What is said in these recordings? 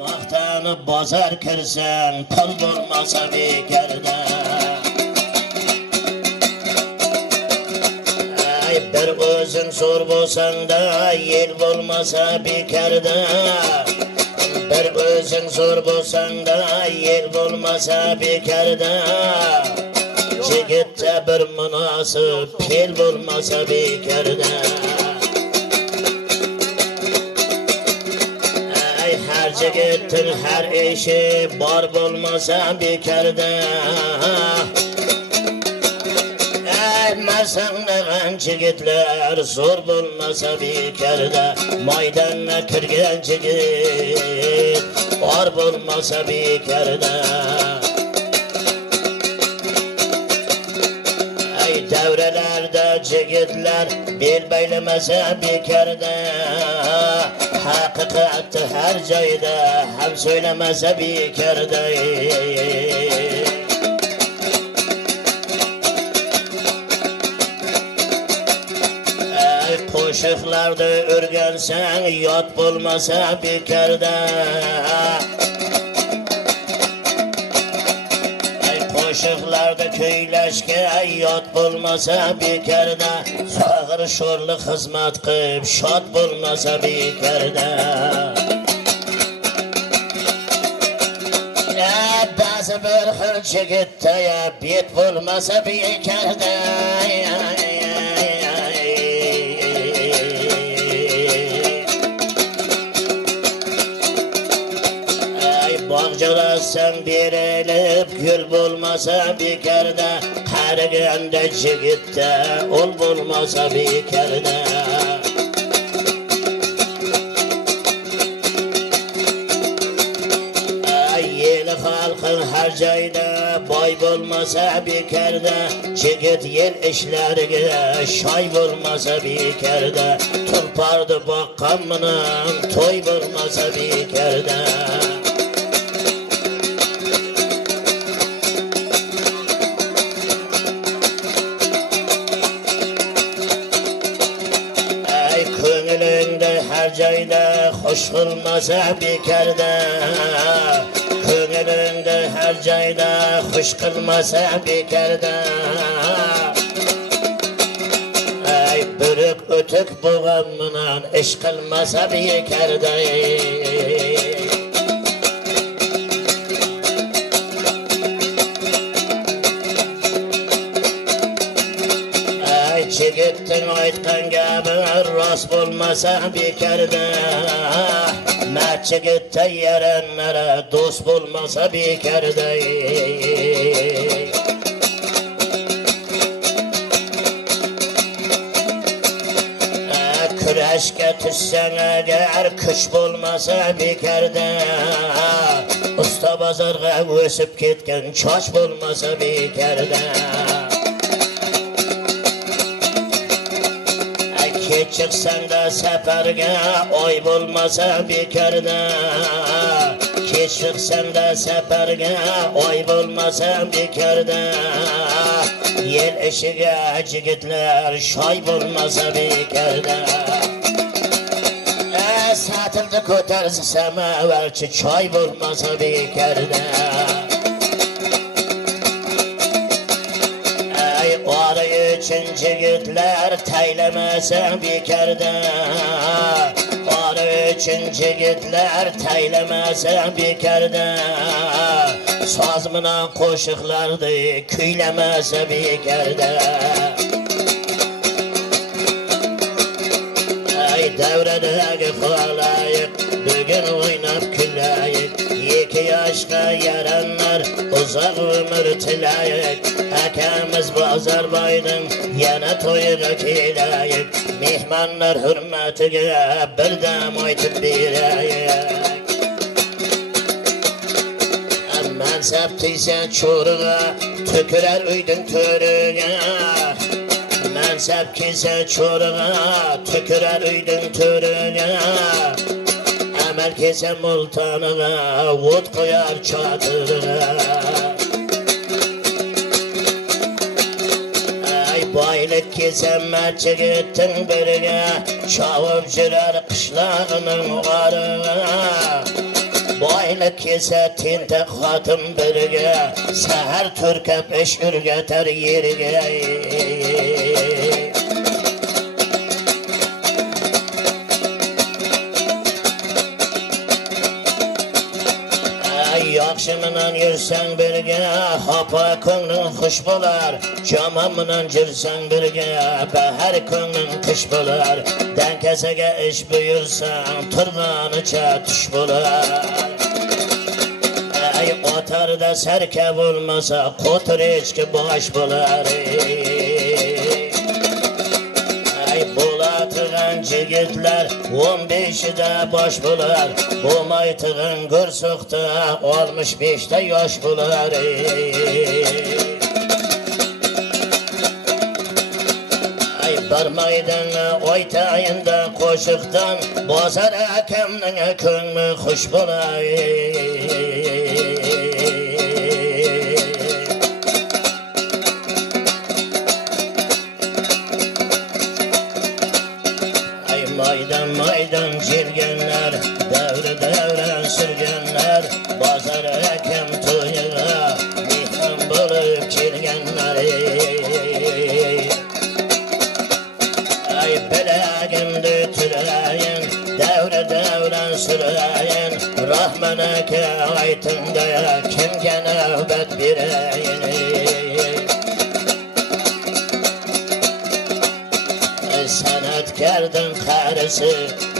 Maqtanib bozor kirsang, pul bo'lmasa bekarda. Ay bir o'zing zo'r bo'lsang-da, yel bo'lmasa bekarda. Bir o'zing zo'r bo'lsang-da, yel bo'lmasa bekarda. Jigitda bir munosib fel bo'lmasa bekarda. Ay har jigitning har ishi bor bo'lmasa bekarda. Ay masanglagan jigitlar zo'r bo'lmasa bekarda. Maydonga kirgan jigit bor bo'lmasa bekarda. Davralarda jigitlar bel baylamasa bekarda. Haqiqatni har joyda ham so'ylamasa bekarda. Ay qo'shiqlarda o'rgansang yod bo'lmasa bekarda. Qo'shiqlarda kuylashga yod bo'lmasa bekarda. Fag'ir sho'rli xizmat qilib shod bo'lmasa bekarda. Ba'zi bir xil jigitda bet bo'lmasa bekarda. Bog'chalasang berilib gul bo'lmasa bekarda. Qaraganda jigitda ul bo'lmasa bekarda. Yeli xalqing har joyda boy bo'lmasa bekarda. Jigit yel ishlariga shoy bo'lmasa bekarda. Tulparni boqqan bilan to'y bo'lmasa bekarda. Har joyda xush bo'lmasa bekarda. Ko'nglingda har joyda xush qilmasa bekarda. Ay birik o'tik bo'lgan bilan ish qilmasa bekarda. Jigitning aytgan gapi rost bo'lmasa bekarda. Machigitda yaranmara do'st bo'lmasa bekarda. Kurashga tushsang agar kuch bo'lmasa bekarda. Usta bozorga o'sib ketgan choch bo'lmasa bekarda. Chiqsang-da safarga oy bo'lmasa bekarda. Kech chiqsang-da safarga oy bo'lmasa bekarda. Yel ishiga jigitlar shoy bo'lmasa bekarda. Satilni ko'tarsa samavarchi choy bo'lmasa bekarda. Ora uchun jigitlar taylamasa bekarda. Ora uchun jigitlar taylamasa bekarda. Soz bilan qo'shiqlarni kuylamasa bekarda. Ay davradagi xolayib bugun o'ynab kulayik. 2 yoshga yaranlar uzoq umr tilayik. Akamiz Bozorboyning yana to'yiga kelayik. Mehmonlar hurmatiga bir dam aytib berayik. Mansab tiysa cho'rig'a to'kirar uyning to'riga. Mansab kiysa cho'rig'a to'kirar uyning to'riga. Amal kiysa multoniga o't qo'yar chodirga. Boylik kesem machigitning biriga. Chavib jirar qishlog'ining g'origa. Tenlik kese tintek hatım birge, seher türkep iş ürgeter yerige. Yaxşı bilan yursang birge, hapa ko'ngling xush bo'lar. Yomon bilan jursang birge, bahar ko'ngling qish bo'lar. Dankasaga ish buyursang, turganicha tush bo'lar. Ay otarda sarka bo'lmasa, qo'tir echki bosh bo'lar. Bo'latığın jigitler 15'de boş bular, bo'lmaytığın gursuqda 65'de yosh bular. Ay barmaydan oytayında qo'shiqdan bozar akamning ko'ngli xush bular. Maydan jirgenler, devre devren sürgenler, bazar ekem toyuna mihman bulup kirgenler. Ay belagimde türeyin, devre devren süreyin, Rahmaneke aytında kimge növbet bireyin. Sanatkardan qarisi,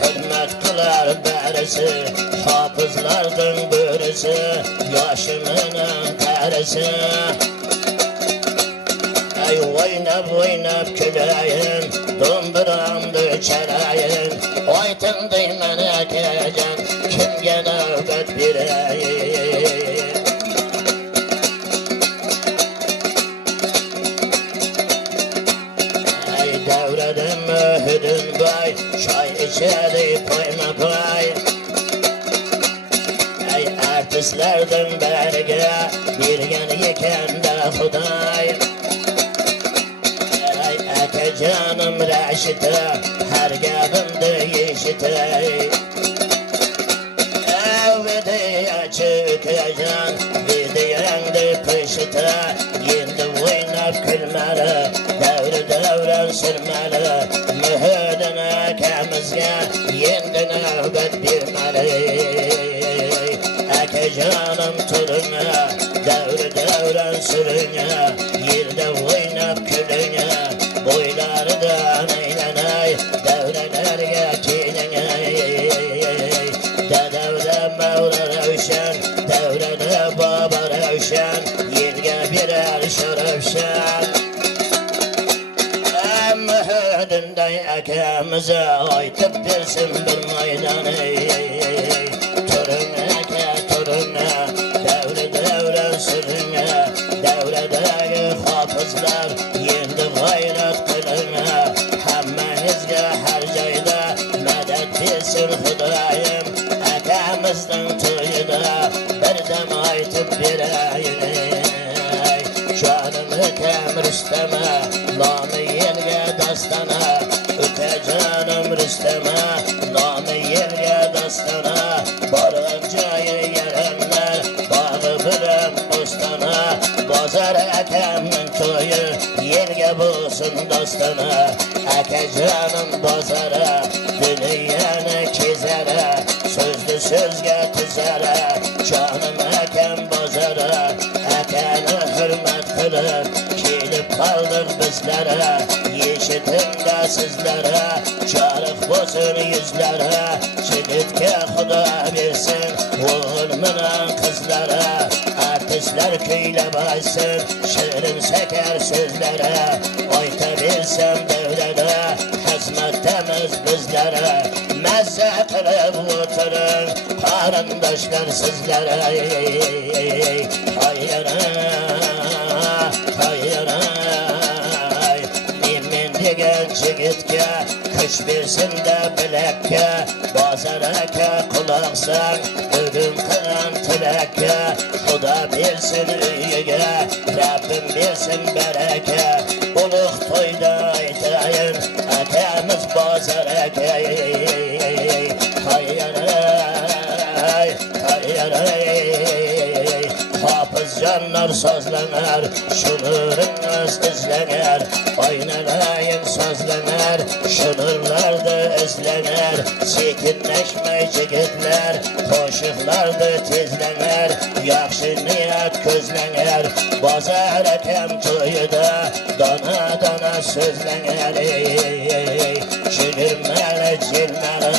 hurmat qilar barisi, hofizlardan birisi, yoshimening qarisi. Ay o'ynab kulayin, do'mbiramni chalayin, ayting deyman akajon, kimga navbat berayin. Davradan mühüdün bay, çay içeri payma pay. Ay artistlerden berge, birgen yeken de Xuday. Ay aka canım Raşit'e, her gabimde yeşite. Videya çıkacan, videyandı pışıta, yendi oynab külmeli, devren sürmeli, mühüdün akamizga yendi navbat bermeli. Aka canım turuna, devren sürüne, yerde oynab külüne, boylardan eğlenay, devrelerge kelinay. Dedevde Mevla Revşen, devrede Baba Revşen, yerge birer şerefşen. Mühüdünden akamize aytıp bilsin bir maydanı. Turun aka turuna, devren sürüne, devredeki hafızlar yendi gayret kılına. Hemmenizge her cayda medet bilsin Xudayim. Akamizning to'yida birdam aytib berayin. Jonim akam Rustama, nomi yerga dastana. Ukajonim Rustama, nomi yerga dastana. Borgan joyi yaranlar, bog'i bilan bo'stona. Bozor akamning to'yi yerga bo'lsin dostona. Akajonim bozora, duniyoni kezara, sözlü sözge tizara, canım akam bozara, akani hürmet kılıp, kelip kaldık bizlere, yeşitim de sizlere, çarık bozun yüzlere, jigitga Xudo bersin, o'g'il bilan qizlara, artistlar kuylab aytsin, shirin sakar so'zlare, aytaversam davlada, xizmatdamiz bizlere, mazza qilib o'tiring, qarindoshlar sizlare. Hayray, men degan jigitga kuch bersin da bilakka, bozor aka quloqsan, bugun qilgan tilakka, Xudo bersin uyiga, Rabbim bersin baraka. Ulug' to'yda aytayin, akamiz bozor aka. Hayray, Hafız canlar sözlenir, şunurunuz izlenir. Oynalayın sözlenir, şunurlarda izlenir. Çekinleşmey yigitler, koşuqlarda tezlenir. Yaxşı niyat közlenir, bazar etem toyuda dana dana sözlenir. Çigirmeli, cilmeli,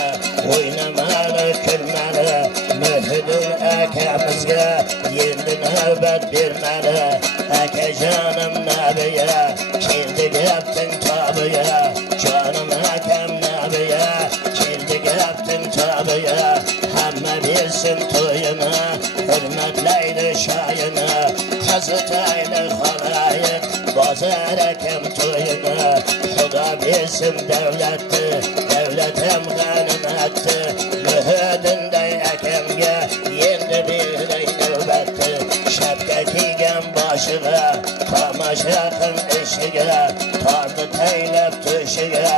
oynamalı, külmeli. Mühüdül əkamizgə yendi növbət verməli. Əkə canım nəbiyə, kildi gəptin tabiyə. Canım əkəm nəbiyə, kildi gəptin tabiyə. Həmmə bilsin toyunu, hürmətləydi şayını. Qazıtaylı xalayıq, bazar əkəm toyunu. Xuda bilsin dəvlətdi, dəvlətəm qənimətdi. Mühüdündə əkəmgə yendi birlik növbətdi. Şəbkə kiygan başığa, kamaşaqın eşiğə. Tardı təyləb tüşüğə,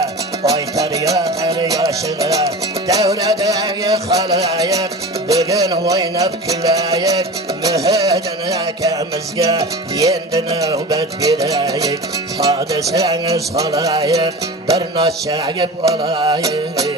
aytar yaxar yaşığa. Dəvrədəyi xalayıq, bugün oynab küləyik. Mühüdün əkəmizgə yendi növbət birəyik. Hadisəniz xalayıq, bir naç çəkib alayıq.